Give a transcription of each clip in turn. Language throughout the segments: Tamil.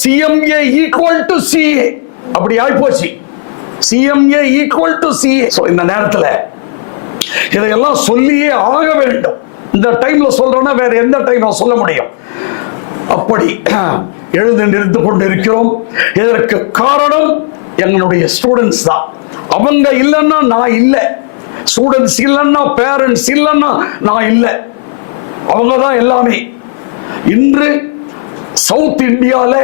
CMA equal to CA அப்படி ஆயிப்போச்சு. CMA equal to CA. இந்த நேரத்தில் இதையெல்லாம் சொல்லியே ஆக வேண்டும். இந்த டைம்ல சொல்றேன்னா வேற எந்த டைம் சொல்ல முடியும்? அப்படி எழுந்து நிறுத்து கொண்டு இருக்கிறோம். இதற்கு காரணம் எங்களுடைய ஸ்டூடெண்ட்ஸ் தான். அவங்க இல்லைன்னா நான் இல்லை, ஸ்டூடெண்ட்ஸ் இல்லைன்னா, பேரண்ட்ஸ் இல்லைன்னா நான் இல்லை. அவங்க தான் எல்லாமே. இன்று சவுத் இந்தியால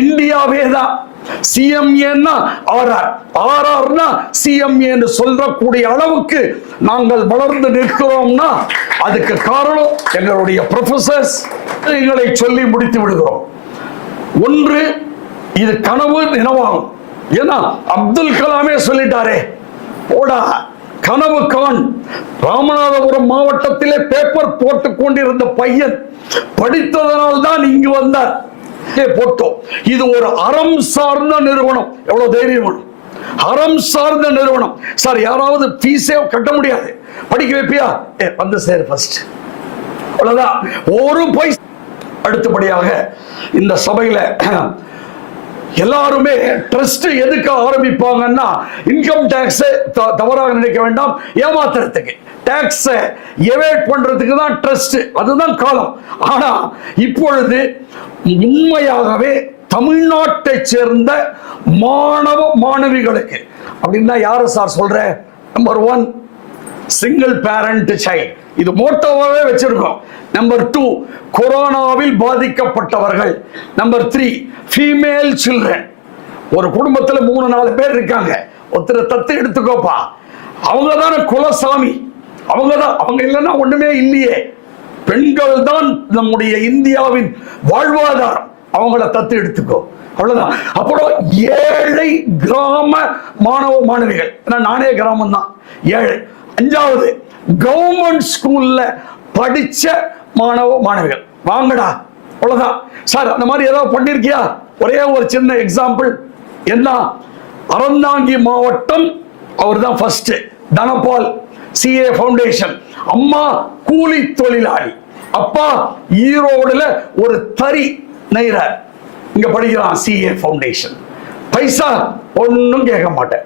இந்தியாவே தான் CMA RRனா CMA என்று சொல்லக்கூடிய அளவுக்கு நாங்கள் வளர்ந்து நிற்கிறோம்னா அதுக்கு காரணம் எங்களுடைய ப்ரொஃபசர்ஸ். எங்களை சொல்லி முடித்து விடுகிறோம். ஒன்று, இது கனவு நினைவாகும். ஏன்னா அப்துல் கலாமே சொல்லிட்டாரே, போடா கனவு கான். ராமநாதபுரம் மாவட்டத்திலே பேப்பர் போட்டு கொண்டிருந்த பையன் படித்ததனால் தான் இங்கு வந்தார். போட்டோம். இது ஒரு அறம் சார்ந்த நிறுவனம். எவ்வளவு தைரியம் வேணும்? அறம் சார்ந்த நிறுவனம். சார் யாராவது ஃபீஸே கட்ட முடியாது, படிக்க வைப்பியா? வந்து சேர் ஃபர்ஸ்ட், அவ்வளவுதான். ஒரு பைசா. அடுத்தபடியாக இந்த சபையில எல்லாருமே ட்ரஸ்ட் எதுக்கு ஆரம்பிப்பாங்கன்னா இன்கம் டாக்ஸ் தவறாக நினைக்க வேண்டாம், ஏமாத்துறதுக்கு, டாக்ஸ் எவேட் பண்றதுக்கு தான் ட்ரஸ்ட். அதுதான் காலம். ஆனா இப்பொழுது உண்மையாகவே தமிழ்நாட்டை சேர்ந்த மாணவ மாணவிகளுக்கு அப்படின்னா யாரு சார் சொல்ற? நம்பர் 1 சிங்கிள் பேரண்ட் சைல்டு, இது மோட்டோவாவே வச்சிருக்கோம். நம்பர் 2 கொரோனாவில் பாதிக்கப்பட்டவர்கள். Number 3 female children. ஒரு குடும்பத்துல 3-4 பேர் இருக்காங்க, ஒருத்தர் தத்து எடுத்துக்கோப்பா. அவங்க தானே குலசாமி, அவங்க தான். அவங்க இல்லைன்னா ஒண்ணுமே இல்லையே. பெண்கள் தான் நம்முடைய இந்தியாவின் வாழ்வாதாரம். அவங்கள தத்து எடுத்துக்கோ, அவ்வளவுதான். அப்புறம் ஏழை கிராம மாணவ மாணவிகள். நானே கிராமம் தான், ஏழை. 5வது கவர்மெண்ட் ஸ்கூல்ல படிச்ச மாணவ மாணவிகள். வாங்கடா, அவ்வளவுதான். சார் அந்த மாதிரி ஏதாவது பண்ணிருக்கியா? ஒரே ஒரு சின்ன எக்ஸாம்பிள். என்ன? அறந்தாங்கி மாவட்டம், அவர் தான் ஃபர்ஸ்ட். Dhanapal CA foundation. அம்மா கூலி தொழிலாளி, அப்பா ஈரோடுல ஒரு தறி நெய்றார், இங்க படிக்கிறான் CA ஃபவுண்டேஷன். பைசா ஒன்னும் கேட்க மாட்டேன்.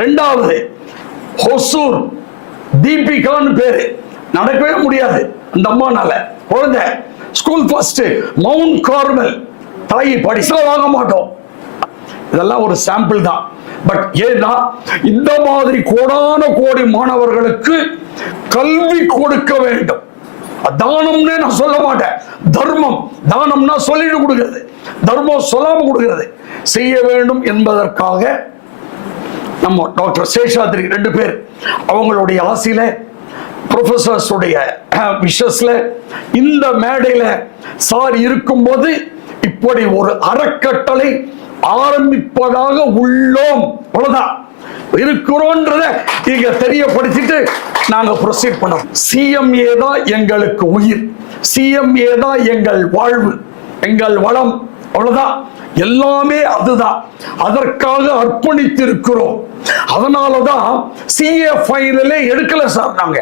2வது ஹொசூர் தீபிகான்னு பேரு, நடக்கவே முடியாது அந்த அம்மானால. குழந்தை ஸ்கூல் ஃபர்ஸ்ட். மவுண்ட் கார்மல், தாய் பைசா வாங்க மாட்டோம். இதெல்லாம் ஒரு சாம்பிள் தான். பட் ஏன்னா இந்த மாதிரி கோடான கோடி மாணவர்களுக்கு கல்வி கொடுக்க வேண்டும். தானம்னே நான் சொல்ல மாட்டேன், தர்மம். தானம்னா சொல்லிட்டு கொடுக்கிறது, தர்மம் சொல்லாம கொடுக்கிறது. செய்ய வேண்டும் என்பதற்காக நம்ம டாக்டர் சேஷாத்ரி 2 பேர் அவங்களுடைய ஆசையில, ப்ரொஃபசர்ஸ் உடைய விஷஸ்ல, இந்த மேடையில சார் இருக்கும்போது இப்படி ஒரு அறக்கட்டளை ஆரம்பிப்பதாக உள்ளோம். அவ்வளவுதான், இருக்கிறோன்றத இங்க தெரியப்படுத்திட்டு நாங்க ப்ரொசீட் பண்ணோம். CMA தான் எங்களுக்கு உயிர், CMA தான் எங்கள் வாழ்வு, எங்கள் வளம். அவ்வளவுதான், எல்லாமே அதுதான். அதற்காக அர்ப்பணித்து இருக்கிறோம். அதனாலதான் CA ஃபைனலே எடுக்கல சார். நாங்க